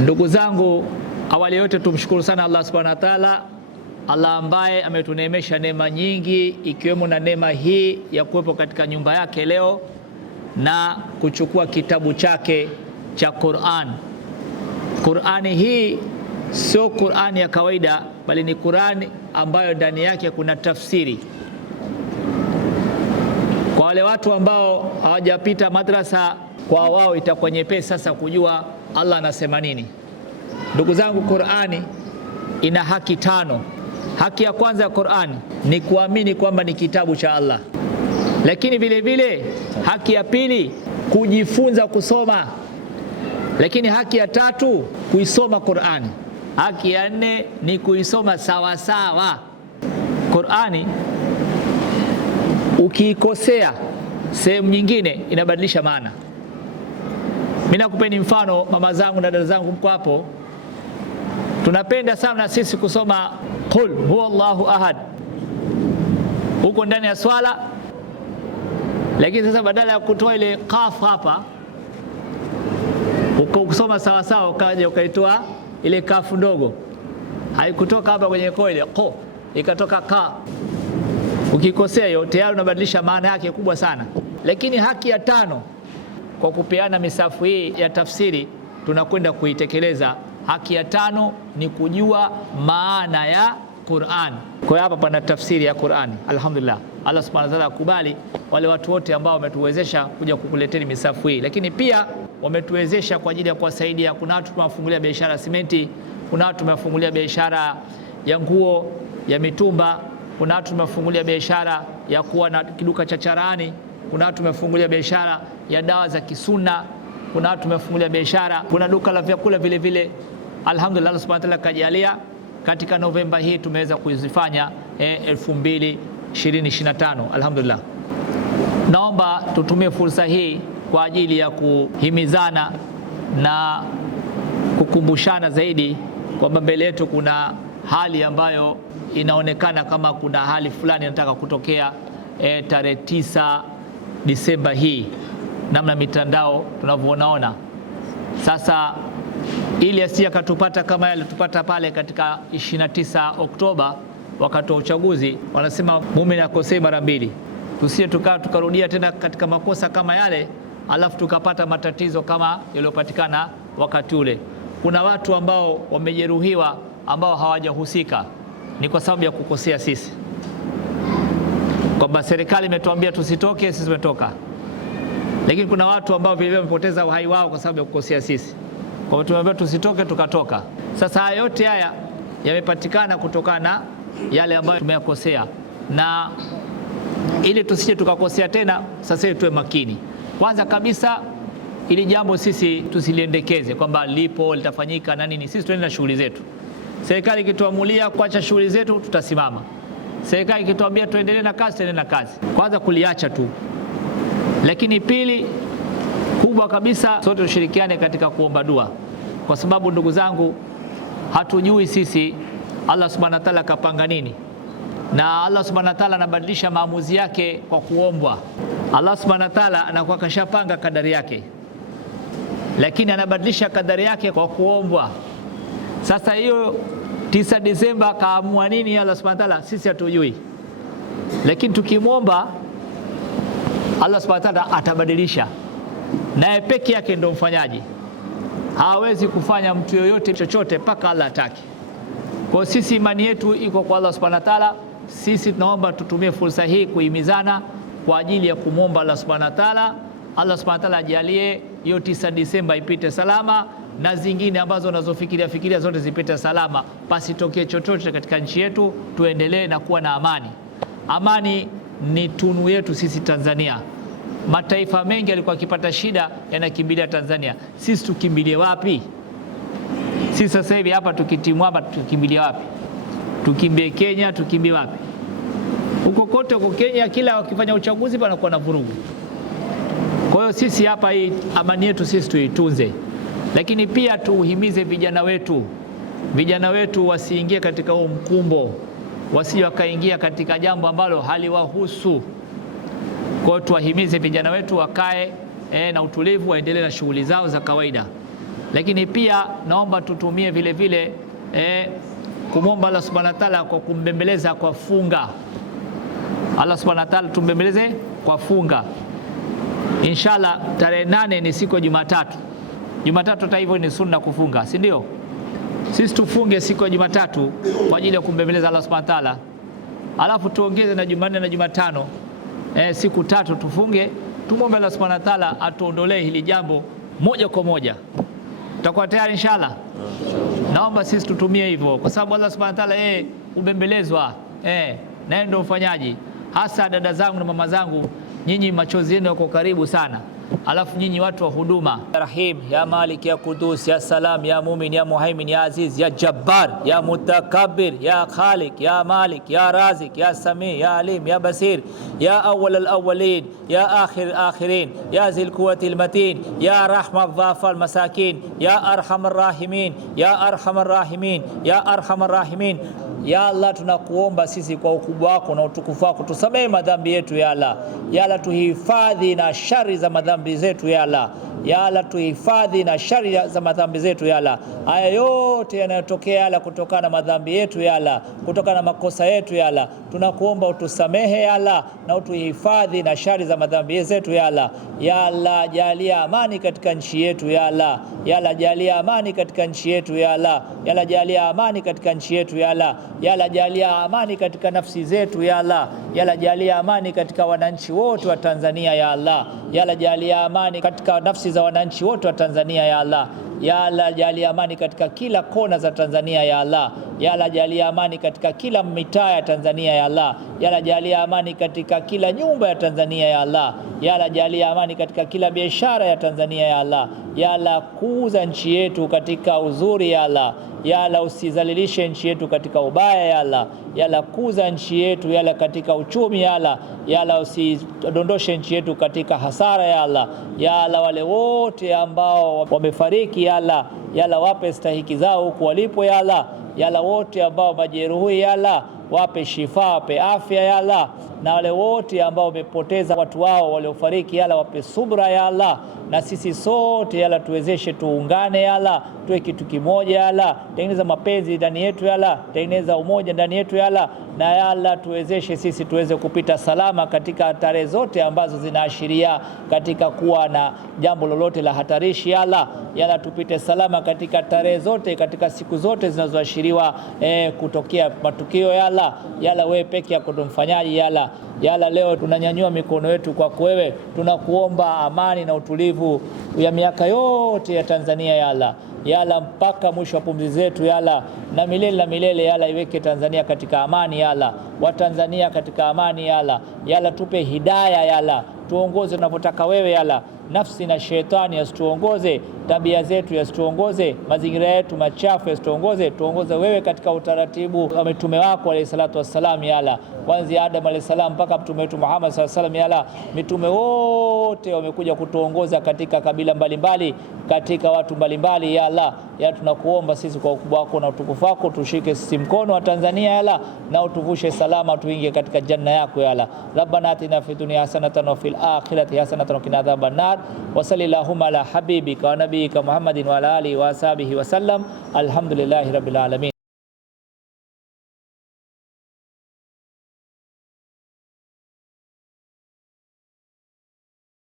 Ndugu zangu, awali yote tumshukuru sana Allah subhanahu wa ta'ala, Allah ambaye ametuneemesha neema nyingi, ikiwemo na neema hii ya kuwepo katika nyumba yake leo na kuchukua kitabu chake cha Qur'an. Qur'ani hii sio Qur'ani ya kawaida, bali ni Qur'ani ambayo ndani yake kuna tafsiri. Kwa wale watu ambao hawajapita madrasa, kwa wao itakuwa nyepesi sasa kujua Allah anasema nini. Ndugu zangu, Qur'ani ina haki 5. Haki ya kwanza ya Qur'ani ni kuamini kwamba ni kitabu cha Allah, lakini vile vile haki ya pili kujifunza kusoma, lakini haki ya 3 kuisoma Qur'ani, haki ya 4 ni kuisoma sawa sawa. Qur'ani ukiikosea sehemu nyingine inabadilisha maana. Mimi nakupeni mfano, mama zangu na dada zangu mko hapo, tunapenda sana sisi kusoma qul huwallahu ahad huko ndani ya swala, lakini sasa badala ya kutoa ile qaf hapa ukasoma sawa sawa, ukaja ukaitoa ile kafu ndogo, haikutoka hapa kwenye ko ile ko, ikatoka ka. Ukikosea hiyo tayari unabadilisha maana yake kubwa sana. Lakini haki ya 5 kwa kupeana misafu hii ya tafsiri tunakwenda kuitekeleza. Haki ya 5 ni kujua maana ya Qur'an. Kwa hiyo hapa pana tafsiri ya Qur'an. Alhamdulillah, Allah subhanahu wa ta'ala akubali wale watu wote ambao wametuwezesha kuja kukuleteni misafu hii, lakini pia wametuwezesha kwa ajili ya kuwasaidia. Kuna watu tumewafungulia biashara simenti, kuna watu tumewafungulia biashara ya nguo ya mitumba, kuna watu tumewafungulia biashara ya kuwa na kiduka cha charani, kuna watu tumefungulia biashara ya dawa za kisuna, kuna watu tumefungulia biashara, kuna duka la vyakula vile vile. Alhamdulillah, Allah subhanahu wa ta'ala kajalia katika Novemba hii tumeweza kuzifanya 2025. Alhamdulillah, naomba tutumie fursa hii kwa ajili ya kuhimizana na kukumbushana zaidi kwamba mbele yetu kuna hali ambayo inaonekana kama kuna hali fulani inataka kutokea tarehe 9 Disemba hii, namna mitandao tunavyoona. Sasa ili asije katupata kama yale tupata pale katika 29 Oktoba wakati wa uchaguzi, wanasema muumini akosei mara mbili. Tusije tukarudia tena katika makosa kama yale, alafu tukapata matatizo kama yaliyopatikana wakati ule. Kuna watu ambao wamejeruhiwa ambao hawajahusika, ni kwa sababu ya kukosea sisi, kwamba serikali imetuambia tusitoke, sisi tumetoka. Lakini kuna watu ambao vile vile wamepoteza uhai wao kwa sababu ya kukosea sisi, kwa hiyo tumeambiwa tusitoke, tukatoka. Sasa yote haya yamepatikana kutokana na yale ambayo tumeyakosea, na ili tusije tukakosea tena, sasa hivi tuwe makini. Kwanza kabisa, ili jambo sisi tusiliendekeze kwamba lipo litafanyika na nini. Sisi tuende na shughuli zetu. Serikali ikituamulia kuacha shughuli zetu, tutasimama. Serikali ikituambia tuendelee na kazi, tuendelee na kazi. Kwanza kuliacha tu. Lakini pili kubwa kabisa, sote tushirikiane katika kuomba dua, kwa sababu ndugu zangu, hatujui sisi Allah subhanahu wa ta'ala kapanga nini, na Allah subhanahu wa ta'ala anabadilisha maamuzi yake kwa kuombwa. Allah subhanahu wa ta'ala anakuwa kashapanga kadari yake, lakini anabadilisha kadari yake kwa kuombwa. Sasa hiyo 9 Disemba kaamua nini Allah subhanahu wa ta'ala, sisi hatujui, lakini tukimwomba Allah subhanahu wa ta'ala atabadilisha, naye peke yake ndio mfanyaji. Hawezi kufanya mtu yoyote chochote mpaka Allah atake. Kwa sisi imani yetu iko kwa Allah subhanahu wa ta'ala. Sisi tunaomba tutumie fursa hii kuhimizana kwa ajili ya kumwomba Allah subhanahu wa ta'ala. Allah subhanahu wa ta'ala ajalie hiyo 9 Disemba ipite salama, na zingine ambazo unazofikiria zote zipite salama, pasitokee chochote katika nchi yetu, tuendelee na kuwa na amani. Amani ni tunu yetu sisi Tanzania. Mataifa mengi yalikuwa yakipata shida yanakimbilia Tanzania. Sisi tukimbilie wapi? Sisi sasa hivi hapa tukitimwa hapa tukimbilie wapi? Tukimbie Kenya, tukimbie wapi? Huko kote huko Kenya, kila wakifanya uchaguzi panakuwa na vurugu. Kwa hiyo sisi hapa, hii amani yetu sisi tuitunze, lakini pia tuhimize vijana wetu wasiingie katika huo mkumbo, wasije wakaingia katika jambo ambalo haliwahusu. Kwa hiyo tuwahimize vijana wetu wakae na utulivu, waendelee na shughuli zao za kawaida. Lakini pia naomba tutumie vile vile kumwomba Allah subhanahu wa ta'ala kwa kumbembeleza kwa funga. Allah subhanahu wa ta'ala tumbembeleze kwa funga. Inshallah tarehe 8 ni siku ya Jumatatu. Jumatatu hata hivyo ni sunna kufunga, si ndio? Sisi tufunge siku ya Jumatatu kwa ajili ya kumbembeleza Allah subhanahu wa ta'ala. Alafu tuongeze na Jumanne na Jumatano, siku tatu tufunge, tumwombe Allah subhanahu wa ta'ala atuondolee hili jambo moja kwa moja. Tutakuwa tayari inshallah. Naomba sisi tutumie hivyo kwa sababu Allah subhanahu wa ta'ala yeye ubembelezwa, naye ndio ufanyaji. Hasa dada zangu na mama zangu, nyinyi machozi yenu yako karibu sana. Alafu nyinyi watu wa huduma, ya Rahim, ya Malik, ya Qudus, ya Salam, ya Mumin, ya Muhaimin, ya Aziz, ya Jabbar, ya Mutakabbir, ya Khaliq, ya Malik, ya Razik, ya Sami, ya Alim, ya Basir, ya Awwal al-Awwalin, ya Akhir al-Akhirin, ya Zil Quwwati al-Matin, ya Rahma al-Dhafa al-Masakin, ya Arhamar Rahimin, ya Arhamar Rahimin, ya Arhamar Rahimin. Ya Allah, tunakuomba sisi kwa ukubwa wako na utukufu wako tusamehe madhambi yetu ya Allah. Ya Allah, tuhifadhi na shari za madhambi zetu ya Allah. Ya Allah, tuhifadhi na shari za madhambi zetu ya Allah. Haya yote yanayotokea ya Allah kutokana na madhambi yetu ya Allah, kutokana na makosa yetu ya Allah, tunakuomba utusamehe ya Allah na utuhifadhi na shari za madhambi zetu ya Allah. Ya Allah, jalia amani katika nchi yetu ya Allah. Ya Allah, jalia amani katika nchi yetu ya Allah. Ya Allah, jalia amani katika nchi yetu ya Allah. Ya Allah, jalia amani katika nafsi zetu ya Allah. Ya Allah, jalia amani katika wananchi wote wa Tanzania ya Allah. Ya Allah, jalia amani katika nafsi za wananchi wote wa Tanzania ya Allah. Ya Allah, jalia amani katika kila kona za Tanzania ya Allah. Ya Allah, jalia amani katika kila mitaa ya Tanzania ya Allah. Ya Allah, jalia amani katika kila nyumba ya Tanzania ya Allah. Ya Allah, jalia amani katika kila biashara ya Tanzania ya Allah. Ya Allah, kuuza nchi yetu katika uzuri ya Allah. Ya Allah, usizalilishe nchi yetu katika ubaya ya Allah. Ya Allah, kuuza nchi yetu ya Allah katika uchumi ya Allah. Ya Allah, usidondoshe nchi yetu katika hasara ya Allah. Ya Allah, wale wote ambao wamefariki ya Allah, ya Allah, wape stahiki zao huko walipo ya Allah. Ya Allah, wote ambao majeruhi ya Allah, wape shifa, wape afya ya Allah. Na wale wote ambao wamepoteza watu wao waliofariki ya Allah, wape subra ya Allah. Na sisi sote ya Allah tuwezeshe tuungane ya Allah, tuwe kitu kimoja ya Allah. Tengeneza mapenzi ndani yetu ya Allah, tengeneza umoja ndani yetu ya Allah. Na ya Allah tuwezeshe sisi tuweze kupita salama katika tarehe zote ambazo zinaashiria katika kuwa na jambo lolote la hatarishi ya Allah. Ya Allah, tupite salama katika tarehe zote, katika siku zote zinazoashiriwa kutokea matukio ya Allah. Ya Allah, wewe peke yako ndo mfanyaji ya Allah. Ya Allah, leo tunanyanyua mikono yetu kwako wewe, tunakuomba amani na utulivu ya miaka yote ya Tanzania ya Allah. Ya Allah, mpaka mwisho wa pumzi zetu ya Allah, na milele na milele ya Allah, iweke Tanzania katika amani ya Allah, wa Tanzania katika amani ya Allah. Ya Allah, tupe hidayah ya Allah, tuongoze tunavyotaka wewe ya Allah. Nafsi na shetani yasituongoze, tabia zetu yasituongoze, mazingira yetu machafu yasituongoze. Tuongoze wewe katika utaratibu wa mitume wako alayhi salatu wassalam ya Allah, kuanzia Adam alayhi salam mpaka mtume wetu Muhammad sallallahu alayhi wasallam ya Allah. Mitume wote wamekuja kutuongoza katika kabila mbalimbali, katika watu mbalimbali ya Allah. Ya tunakuomba sisi kwa ukubwa wako na utukufu wako, tushike sisi mkono wa Tanzania ya Allah, na utuvushe salama, tuingie katika janna yako ya Allah. Rabbana atina fid dunya hasanatan wa fil akhirati hasanatan wa qina adhaban nar. Wa sallallahu ala habibika wa nabiyika Muhammadin wa ala alihi wa sahbihi wa sallam. Alhamdulillahi rabbil alamin.